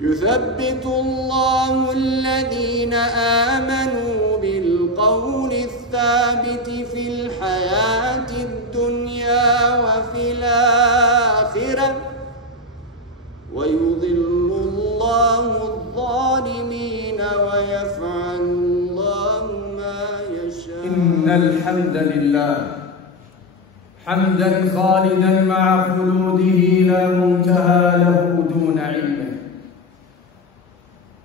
يثبت الله الذين آمنوا بالقول الثابت في الحياة الدنيا وفي الآخرة ويضل الله الظالمين ويفعل الله ما يشاء. إن الحمد لله حمدا خالدا مع خلوده لا منتهى له دون علمه،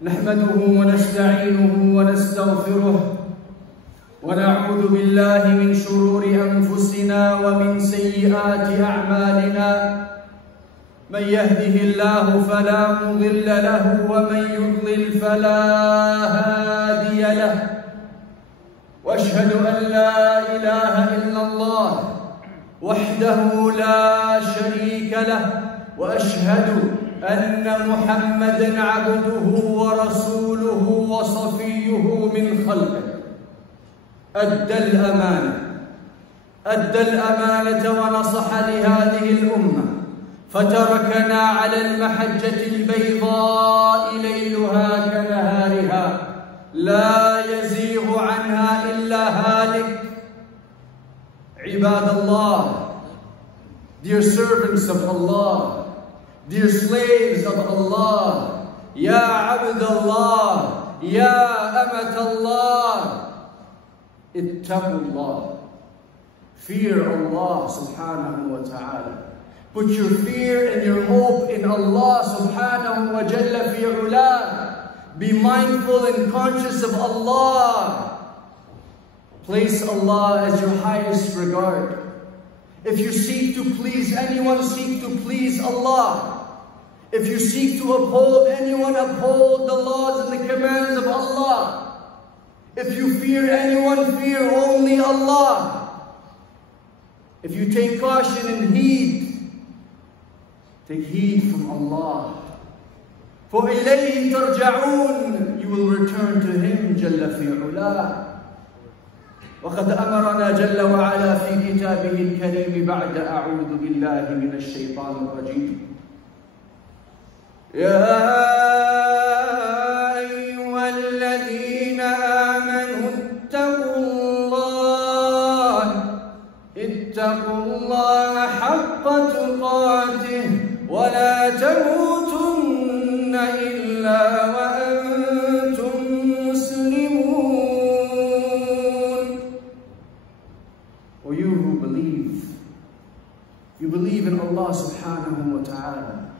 نحمده ونستعينه ونستغفره ونعوذ بالله من شرور أنفسنا ومن سيئات أعمالنا، من يهده الله فلا مضل له ومن يضلل فلا هادي له، وأشهد أن لا إله إلا الله وحده لا شريك له، وأشهد أن محمدًا عبده ورسوله وصفيه من خلقه. أدى الأمانة ونصح لهذه الأمة، فتركنا على المحجة البيضاء ليلها كنهارها لا يزيغ عنها إلا هالك. عباد Allah, dear servants of Allah, dear slaves of Allah, Ya Abd Allah, Ya Amat Allah, ittaqullah. Fear Allah subhanahu wa ta'ala. Put your fear and your hope in Allah subhanahu wa jalla fi'ula. Be mindful and conscious of Allah. Place Allah as your highest regard. If you seek to please anyone, seek to please Allah. If you seek to uphold anyone, uphold the laws and the commands of Allah. If you fear anyone, fear only Allah. If you take caution and heed, take heed from Allah. For ilayhi tarja'un, you will return to Him Jalla fi'ula. وقد أمرنا جل وعلا في كتابه الكريم بعد أعوذ بالله من الشيطان الرجيم. يا أيها الذين آمنوا اتقوا الله حق تقاته ولا تموتن إلا وأنتم مسلمون. O you who believe, you believe in Allah subhanahu wa ta'ala,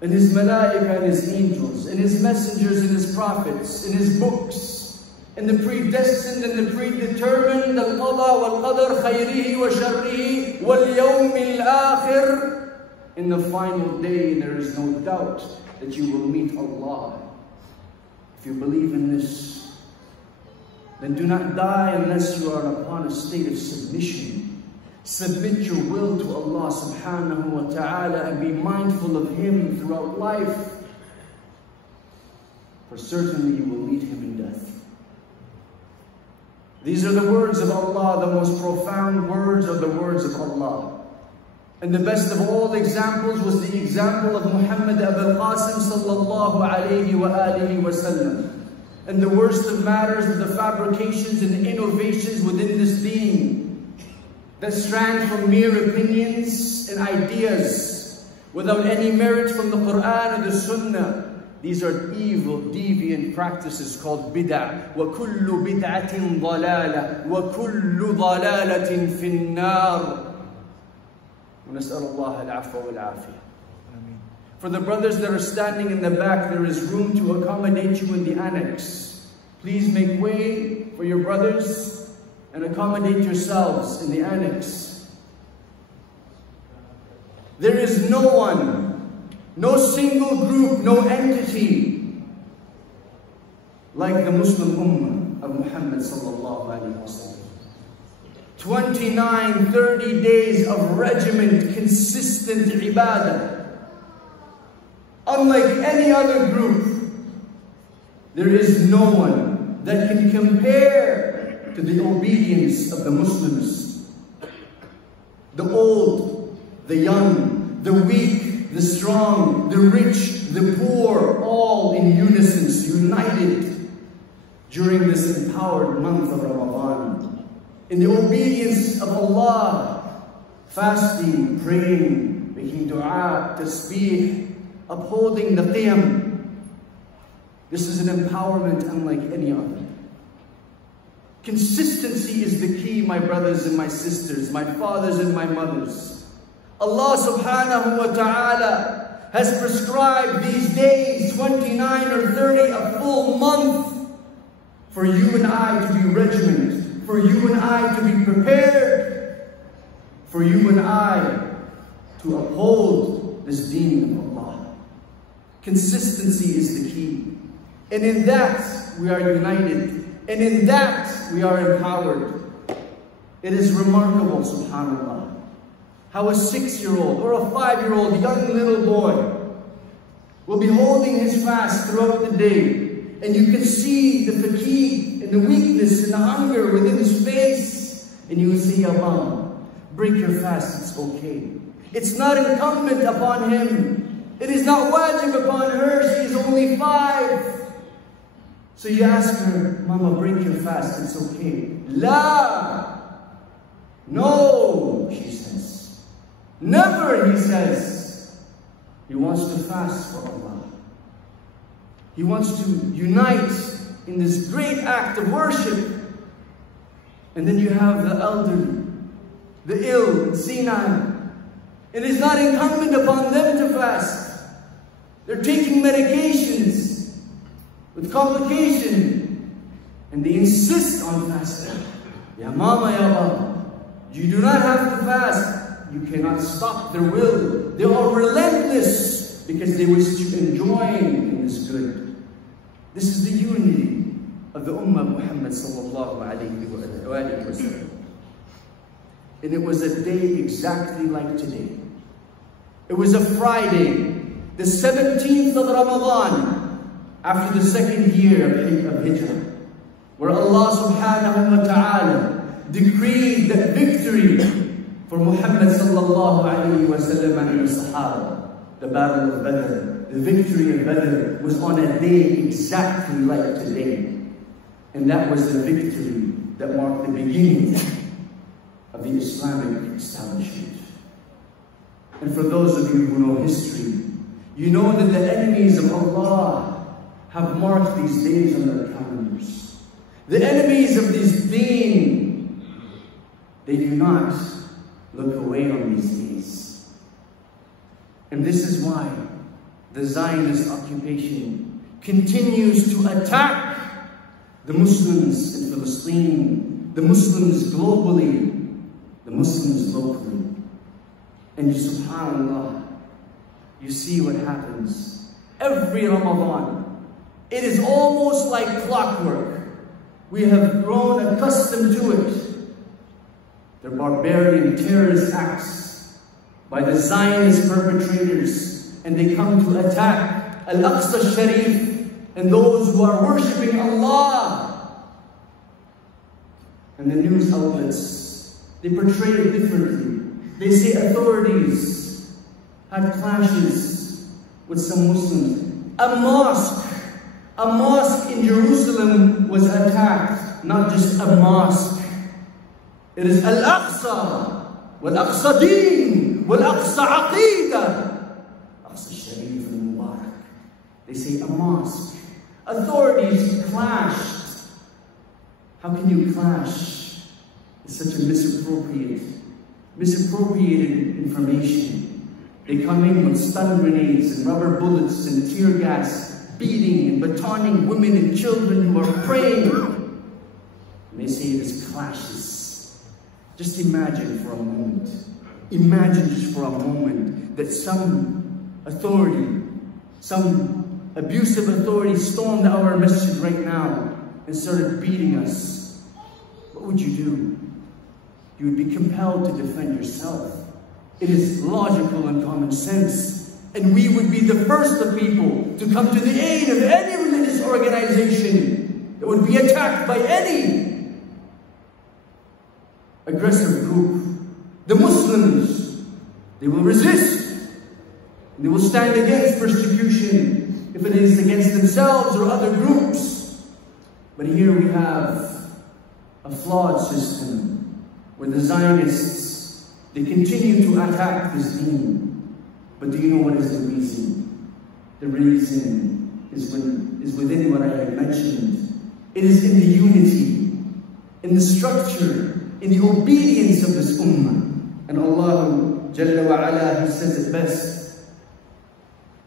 in His malaika and His angels, in His messengers and His prophets, in His books, in the predestined and the predetermined, al-qada wal-qadar, khayrihi wa sharrihi, wal-yawm al-akhir. In the final day, there is no doubt that you will meet Allah. If you believe in this, then do not die unless you are upon a state of submission. Submit your will to Allah subhanahu wa ta'ala and be mindful of Him throughout life. For certainly you will meet Him in death. These are the words of Allah, the most profound words of the words of Allah. And the best of all examples was the example of Muhammad Abul Qasim sallallahu alayhi wa alihi wa sallam. And the worst of matters are the fabrications and innovations within this deen that strand from mere opinions and ideas without any merit from the Quran and the Sunnah. These are evil, deviant practices called bid'ah. وَكُلُّ بِدْعَةٍ ضَلَالَةٍ وَكُلُّ ضَلَالَةٍ فِي النَّارِ. وَنَسْأَلُ اللَّهَ الْعَفْوَ وَالْعَافِيَةَ. For the brothers that are standing in the back, there is room to accommodate you in the annex. Please make way for your brothers and accommodate yourselves in the annex. There is no one, no single group, no entity like the Muslim Ummah of Muhammad sallallahu alaihi wasallam. 29, 30 days of regiment, consistent ibadah. Unlike any other group, there is no one that can compare to the obedience of the Muslims. The old, the young, the weak, the strong, the rich, the poor, all all in unison, united during this empowered month of Ramadan, in the obedience of Allah, fasting, praying, making dua, tasbih, upholding the qiyam. This is an empowerment unlike any other. Consistency is the key, my brothers and my sisters, my fathers and my mothers. Allah subhanahu wa ta'ala has prescribed these days, 29 or 30, a full month, for you and I to be regimented, for you and I to be prepared, for you and I to uphold this deen of Allah. Consistency is the key. And in that we are united. And in that we are empowered. It is remarkable, subhanAllah, how a 6-year-old or a 5-year-old young little boy will be holding his fast throughout the day. And you can see the fatigue and the weakness and the hunger within his face. And you will say, "Ya mom, break your fast, it's okay." It's not incumbent upon him. It is not wajib upon her. She is only 5. So you ask her, "Mama, break your fast, it's okay." La! No, she says. Never, he says. He wants to fast for Allah. He wants to unite in this great act of worship. And then you have the elderly, the ill, senile. It is not incumbent upon them to fast. They're taking medications with complication, and they insist on fasting. Ya mama, ya baba, you do not have to fast. You cannot stop their will. They are relentless because they wish to enjoy in this good. This is the unity of the Ummah of Muhammad sallallahu alayhi wa sallam. And it was a day exactly like today. It was a Friday, the 17th of Ramadan, after the 2nd year of Hijrah, where Allah subhanahu wa ta'ala decreed that victory for Muhammad sallallahu alayhi wa sallam and the Sahaba. The battle of Badr, the victory of Badr was on a day exactly like today. And that was the victory that marked the beginning of the Islamic establishment. And for those of you who know history, you know that the enemies of Allah have marked these days on their calendars. The enemies of this deen, they do not look away on these days. And this is why the Zionist occupation continues to attack the Muslims in Palestine, the Muslims globally, the Muslims locally. And subhanAllah, you see what happens every Ramadan. It is almost like clockwork. We have grown accustomed to it. The barbarian terrorist acts by the Zionist perpetrators, and they come to attack Al-Aqsa Sharif and those who are worshipping Allah. And the news outlets, they portray it differently. They say authorities had clashes with some Muslims. A mosque in Jerusalem was attacked, not just a mosque. It is Al-Aqsa, Wal-Aqsa Deen, Wal-Aqsa Aqidah. Aqsa Sharif al-Mubarak. They say a mosque. Authorities clashed. How can you clash? It's such a misappropriated information. They come in with stun grenades and rubber bullets and tear gas, beating and batoning women and children who are praying. And they say it is clashes. Just imagine for a moment. Imagine just for a moment that some authority, some abusive authority stormed our masjid right now and started beating us. What would you do? You would be compelled to defend yourself. It is logical and common sense. And we would be the first of people to come to the aid of any religious organization that would be attacked by any aggressive group. The Muslims, they will resist. They will stand against persecution. if it is against themselves or other groups. But here we have a flawed system where the Zionists, they continue to attack this deen. But do you know what is the reason? The reason is within what I had mentioned. It is in the unity, in the structure, in the obedience of this ummah. And Allah Jalla wa Ala, He says it best.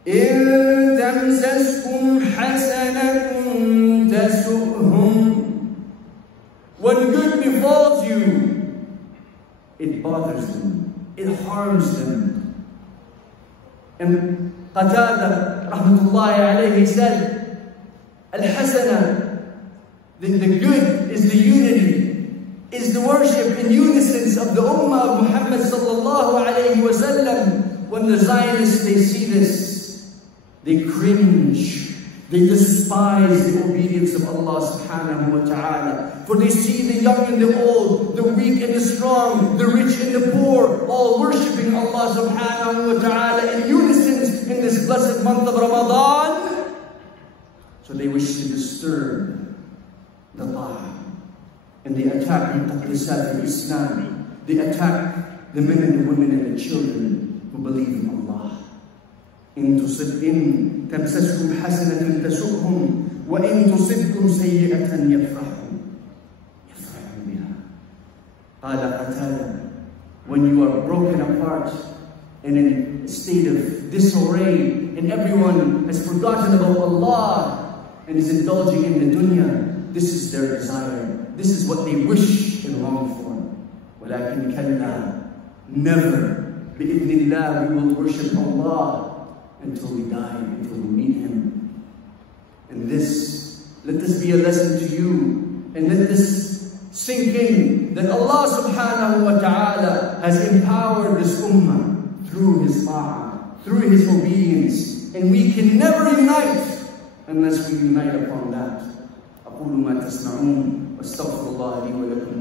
إِن تَمْسَسْكُمْ حَسَنَةٌ تَسُؤْهُمْ. When good befalls you, it bothers them, it harms them. And Qatada rahmatullahi alayhi said, Al-Hasana, the good is the unity, is the worship in unison of the ummah of Muhammad sallallahu alayhi wa sallam. When the Zionists, they see this, they cringe, they despise the obedience of Allah subhanahu wa ta'ala. For they see the young and the old, the weak and the strong, the rich and the poor, all worshipping Allah subhanahu wa ta'ala in unison in this blessed month of Ramadan. So they wish to disturb the ta'ah. And they attack muqaddasat al-Islam. They attack the men and the women and the children who believe in Allah. إن تمسسكم حسنة تسؤهم وإن تصبكم سيئة يفرحوا بها. قال قتادة, when you are broken apart and in a state of disarray and everyone has forgotten about Allah and is indulging in the dunya, this is their desire. This is what they wish and long for. ولكن كلا, never. بإذن الله, we will worship Allah until we die, until we meet Him. And let this be a lesson to you, and let this sink in, that Allah subhanahu wa ta'ala has empowered this ummah through His ta'ah, through His obedience, and we can never unite unless we unite upon that. أقول ما تسمعون واستغفر الله لي ولكم